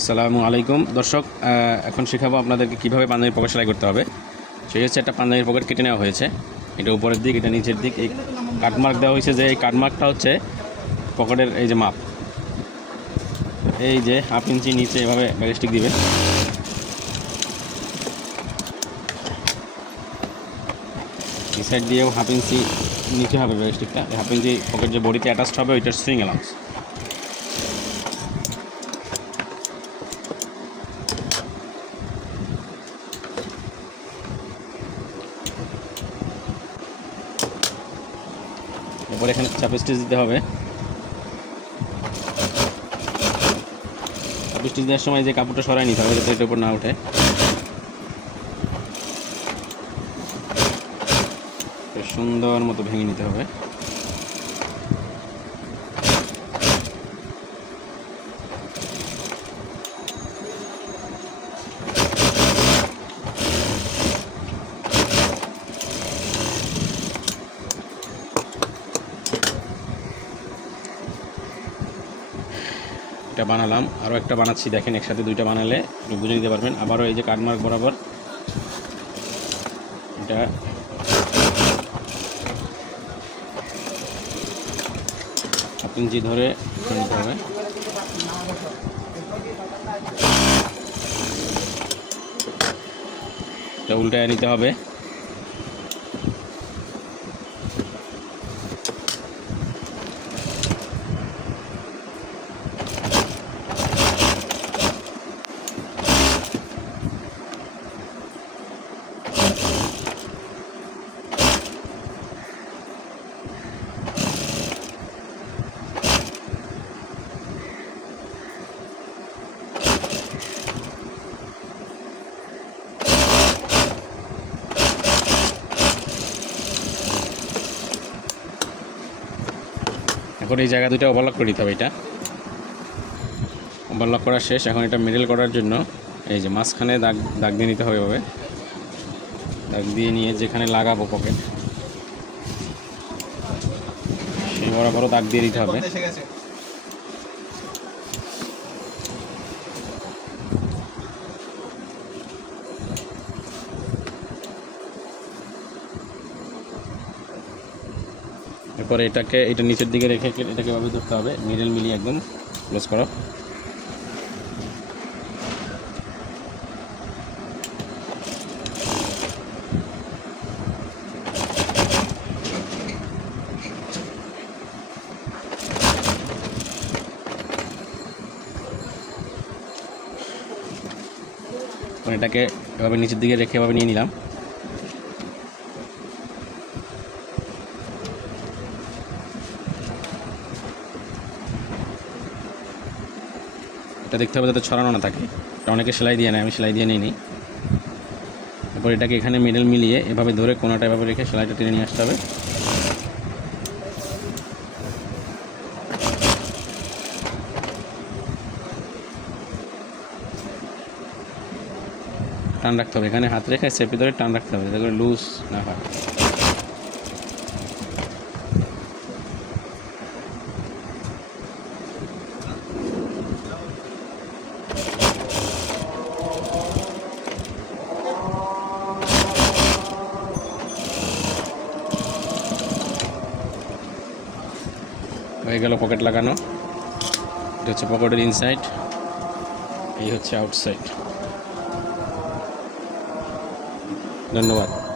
আসসালামু আলাইকুম। দর্শক এখন শেখাবো আপনাদেরকে কীভাবে পাঞ্জাবি পকেট সেলাই করতে হবে। সেই হচ্ছে একটা পাঞ্জাবির পকেট কেটে নেওয়া হয়েছে। এটা উপরের দিক, এটা নিচের দিক। এই কাটমার্ক দেওয়া হয়েছে যে এই কাটমার্কটা হচ্ছে পকেটের এই যে মাপ। এই যে হাফ ইঞ্চি নিচে এভাবে ব্যালিস্টিক দিবে এই সাইড দিয়েও হাফ ইঞ্চি নিচে হবে ব্যালিস্টিকটা হাফ ইঞ্চি পকেট যে বডিতে অ্যাটাচড হবে, ওইটার সুইং অ্যালাউন্স এরপর এখানে চাপ স্টিচ দিতে হবে। চাপ স্টিচ দেওয়ার সময় যে কাপড়টা সরাই নিতে হবে যাতে এটার উপর না ওঠে। সুন্দর মতো ভেঙে নিতে হবে। এটা বানালাম আরও একটা বানাচ্ছি, দেখেন একসাথে দুইটা বানালে একটু বুঝে নিতে পারবেন। আবারও এই যে কাটমার্ক বরাবর, এটা ইঞ্চি ধরে নিতে হবে। এটা উল্টায় নিতে হবে। এখন এই জায়গা দুটো ওভারলক করে দিতে হবে এটা। ওভারলক করা শেষ। এখন এটা মিডল করার জন্য এই যে মাঝখানে দাগ দাগ দিয়ে নিতে হবে এভাবে। দাগ দিয়ে নিয়ে যেখানে লাগাবো পকেট সেই বরাবরও দাগ দিয়ে দিতে হবে। এরপরে এটাকে, এটা নিচের দিকে রেখে এটাকে এভাবে ধরতে হবে। মিডল মিলিয়ে একদম ক্লোজ করো। এটাকে এভাবে নিচের দিকে রেখে এভাবে নিয়ে নিলাম। এটা দেখতে হবে যাতে ছড়ানো না থাকে। এটা অনেকে সেলাই দিয়ে নেয়, আমি সেলাই দিয়ে নিই তারপর এটাকে এখানে মিডল মিলিয়ে এভাবে ধরে কোনোটা এভাবে রেখে সেলাইটা টেনে নিয়ে আসতে হবে। টান রাখতে হবে। এখানে হাত রেখে চেপে ধরে টান রাখতে হবে, যাতে করে লুজ না হয়। হয়ে গেল পকেট লাগানো। এটা হচ্ছে পকেটের ইনসাইড এই হচ্ছে আউটসাইড ধন্যবাদ।